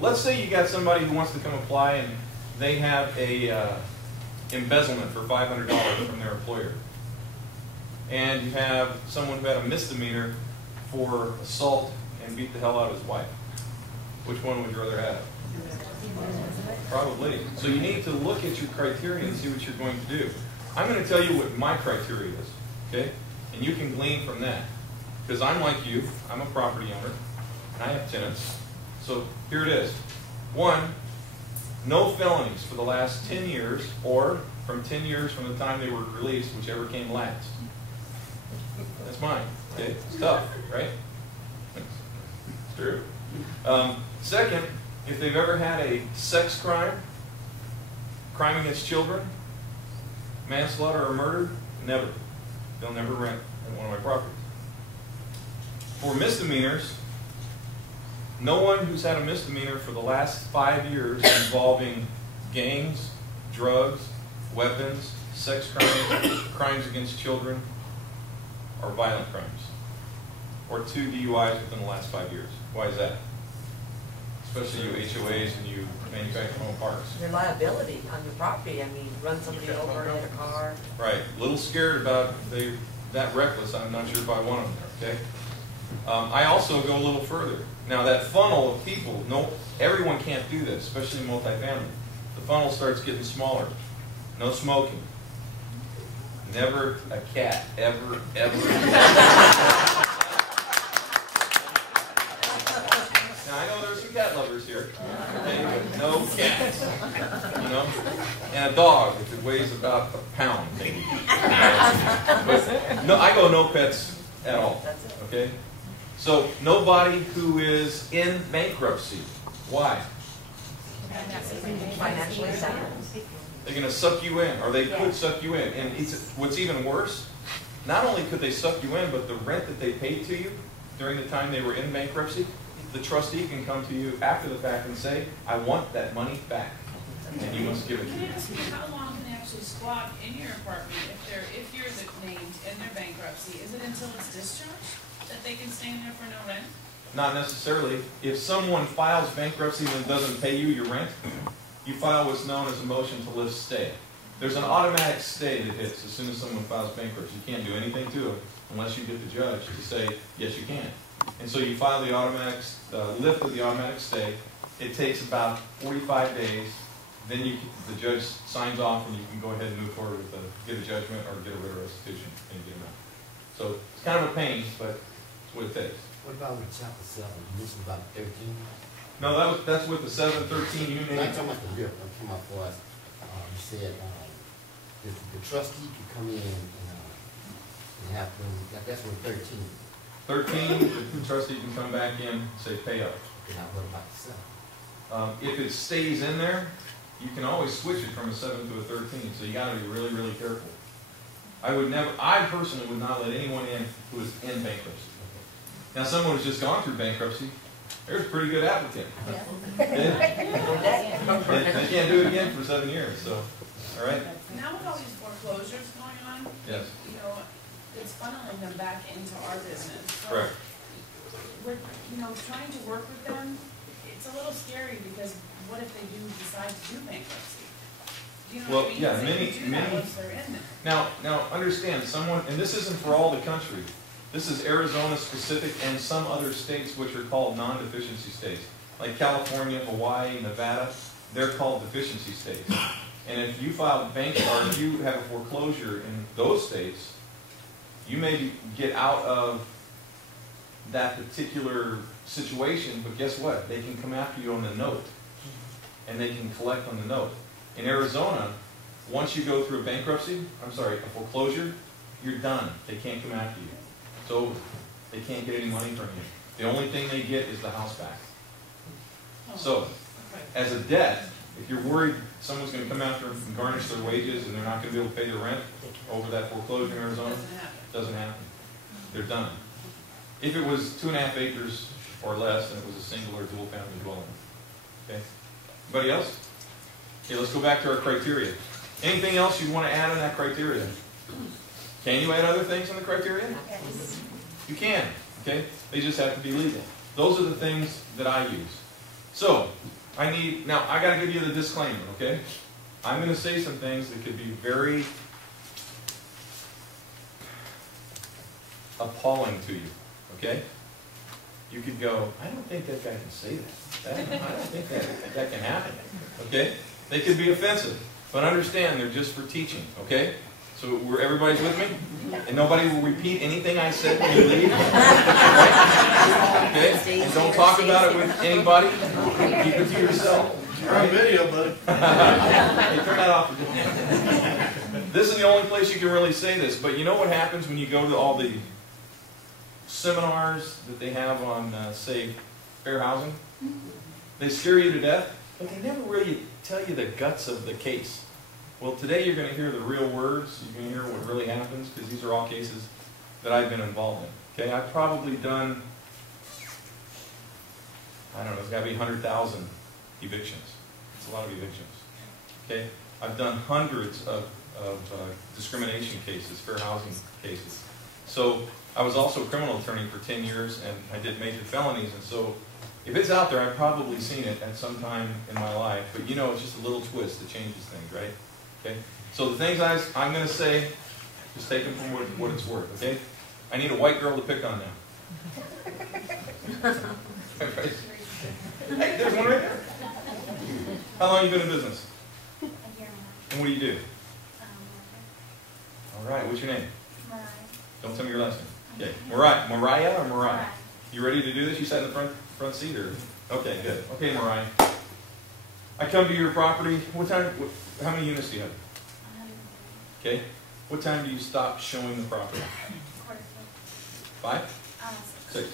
let's say you got somebody who wants to come apply and they have a embezzlement for $500 from their employer. And you have someone who had a misdemeanor for assault and beat the hell out of his wife. Which one would you rather have? Probably. So you need to look at your criteria and see what you're going to do. I'm going to tell you what my criteria is, okay? And you can glean from that. Because I'm like you, I'm a property owner, and I have tenants. So here it is. 1, no felonies for the last 10 years, or from 10 years from the time they were released, whichever came last. That's mine. Okay? It's tough, right? It's true. Second, if they've ever had a sex crime, crime against children, manslaughter or murder, never. They'll never rent at one of my properties. For misdemeanors, no one who's had a misdemeanor for the last 5 years involving gangs, drugs, weapons, sex crimes, crimes against children, or violent crimes. Or 2 DUIs within the last 5 years. Why is that? Especially you HOAs and you manufacture home parks. Your liability on your property. I mean, run somebody over in a car. Right. A little scared about that reckless. I'm not sure if I want them there. Okay. I also go a little further. Now that funnel of people, everyone can't do this, especially in multifamily. The funnel starts getting smaller. No smoking. Never a cat. Ever. Now I know there's some cat lovers here. Okay, but no cats. You know? And a dog, if it weighs about a pound, maybe. But no, I go no pets at all. Okay? So nobody who is in bankruptcy. Why? Financially sound. They're going to suck you in, or they could suck you in. And what's even worse, not only could they suck you in, but the rent that they paid to you during the time they were in bankruptcy, the trustee can come to you after the fact and say, I want that money back. And you must give it to Can I me. ask you how long can they actually squat in your apartment if you're named in their bankruptcy? Is it until it's discharged that they can stay in there for no rent? Not necessarily. If someone files bankruptcy and doesn't pay you your rent, you file what's known as a motion to lift stay. There's an automatic stay that hits as soon as someone files bankruptcy. You can't do anything to it unless you get the judge to say, yes, you can. And so you file the automatic lift of the automatic stay. It takes about 45 days. Then the judge signs off, and you can go ahead and move forward with get a judgment or get a writ of restitution and get them out. So it's kind of a pain, but it's what it takes. What about with Chapter 7? You mentioned about 13. No, that's with the 713 unit. I'm talking about the RIP. I'm talking about for us. You said the trustee could come in and have them. That's with 13. 13, the trustee can come back in, say pay up. Now what about the 7? If it stays in there, you can always switch it from a 7 to a 13. So you got to be really, really careful. I personally would not let anyone in who is in bankruptcy. Now, someone who's just gone through bankruptcy, there's a pretty good applicant. They can't do it again for 7 years. So, all right. Now with all these foreclosures going on, Yes. It's funneling them back into our business. So Correct. We're trying to work with them. It's a little scary because what if they do decide to do bankruptcy? Do you know what I mean? Yeah, They many. can do that once they're in there. Now understand, and this isn't for all the country. This is Arizona specific and some other states which are called non-deficiency states. Like California, Hawaii, Nevada, they're called deficiency states. And if you file or if you have a foreclosure in those states, you may get out of that particular situation, but guess what? They can come after you on the note, and they can collect on the note. In Arizona, once you go through a foreclosure, you're done. They can't come after you. It's over. They can't get any money from you. The only thing they get is the house back. So, as a debt, if you're worried someone's going to come after them and garnish their wages and they're not going to be able to pay their rent over that foreclosure in Arizona, doesn't happen. They're done. If it was 2.5 acres or less, and it was a single or dual family dwelling. Okay? Anybody else? Okay, let's go back to our criteria. Anything else you want to add on that criteria? Can you add other things on the criteria? You can. Okay? They just have to be legal. Those are the things that I use. So, now I gotta give you the disclaimer, okay? I'm gonna say some things that could be very appalling to you, okay? You could go, I don't think that guy can say that. I don't think that can happen, okay? They could be offensive, but understand they're just for teaching, okay? So everybody's with me? And nobody will repeat anything I said when you leave? Okay? And don't talk about it with anybody. Keep it to yourself. You're on video, buddy. Hey, turn that off. This is the only place you can really say this, but you know what happens when you go to all the seminars that they have on, say, fair housing? They scare you to death, but they never really tell you the guts of the case. Well, today you're going to hear the real words. You're going to hear what really happens, because these are all cases that I've been involved in. Okay, I've probably done, I don't know, it's got to be 100,000 evictions. It's a lot of evictions. Okay, I've done hundreds of discrimination cases, fair housing cases. So I was also a criminal attorney for 10 years, and I did major felonies, and so if it's out there, I've probably seen it at some time in my life, but you know, it's just a little twist that changes things, right? Okay? So the things I'm going to say, just take them from what it's worth, okay? I need a white girl to pick on now. Hey, there's one right there. How long have you been in business? A year and a half. And what do you do? All right, what's your name? Mariah. Don't tell me your last name. Okay, Mariah or Mariah? Mariah. You ready to do this? You sat in the front seat, or? Okay, good. Okay, Mariah. I come to your property. How many units do you have? 103. Okay. What time do you stop showing the property? 4 to 6. 5? 6.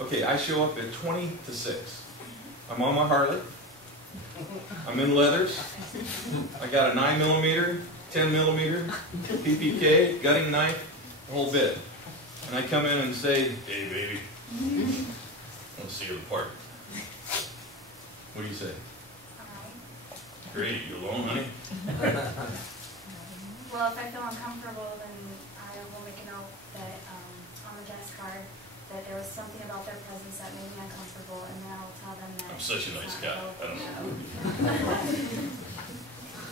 Okay, I show up at 20 to 6. I'm on my Harley. I'm in leathers. I got a 9mm, 10mm, PPK, gutting knife, the whole bit. And I come in and say, hey baby, I want to see your apartment. What do you say? Alright. Great, you alone, honey? Well, if I feel uncomfortable, then I will make a note that on the guest card that there was something about their presence that made me uncomfortable, and then I'll tell them that. I'm such a nice it's guy. not I don't know.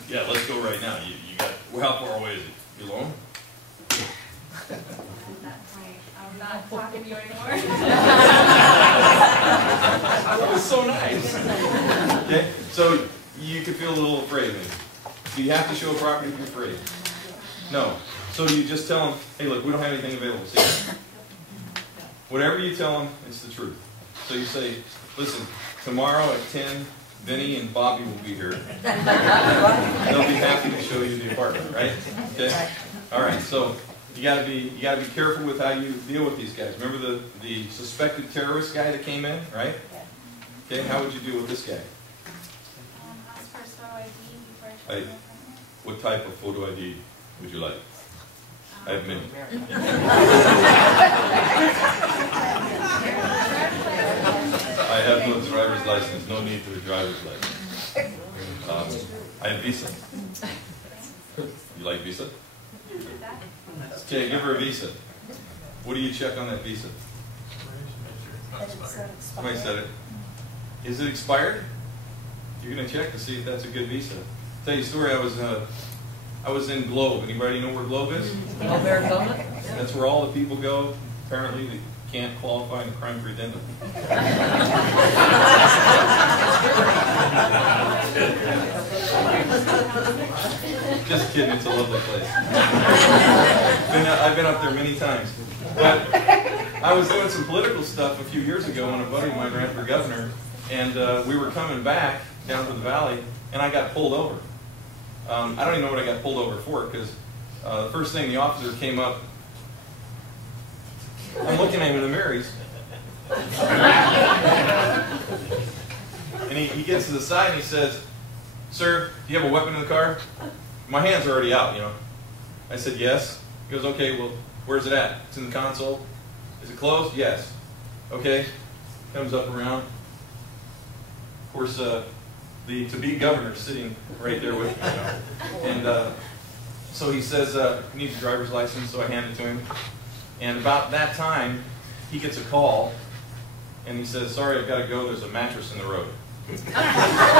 Yeah, let's go right now. You got, how far away is it? You alone? At that point, I'm not talking to you anymore. That was so nice. Okay, so you could feel a little afraid maybe. Do you have to show a property if you're afraid? No. So you just tell them, hey look, we don't have anything available. See? Whatever you tell them, it's the truth. So you say, listen, tomorrow at 10, Vinny and Bobby will be here. They'll be happy to show you the apartment, right? Okay? All right, so you gotta be careful with how you deal with these guys. Remember the suspected terrorist guy that came in, right? Okay, how would you deal with this guy? Ask for a photo ID before I Hey. check the apartment. What type of photo ID would you like? I have many. I have no driver's license, no need for a driver's license. I have Visa. You like Visa? Okay, give her a Visa. What do you check on that Visa? Somebody said it. Is it expired? You're going to check to see if that's a good Visa. Tell you a story, I was in Globe. Anybody know where Globe is? Oh, Arizona? That's where all the people go, apparently, that can't qualify in the crime-free addendum. Just kidding, it's a lovely place. I've been up there many times. But I was doing some political stuff a few years ago when a buddy of mine ran for governor, and we were coming back down to the valley, and I got pulled over. I don't even know what I got pulled over for, because the first thing the officer came up, I'm looking at him in the mirror, and he gets to the side and he says, sir, do you have a weapon in the car? My hands are already out, you know. I said, yes. He goes, okay, well, where's it at? It's in the console. Is it closed? Yes. Okay. Comes up around. Of course, the to-be governor sitting right there with me, you know. And so he says, he needs a driver's license, so I hand it to him. And about that time, he gets a call, and he says, sorry, I've got to go, there's a mattress in the road. it.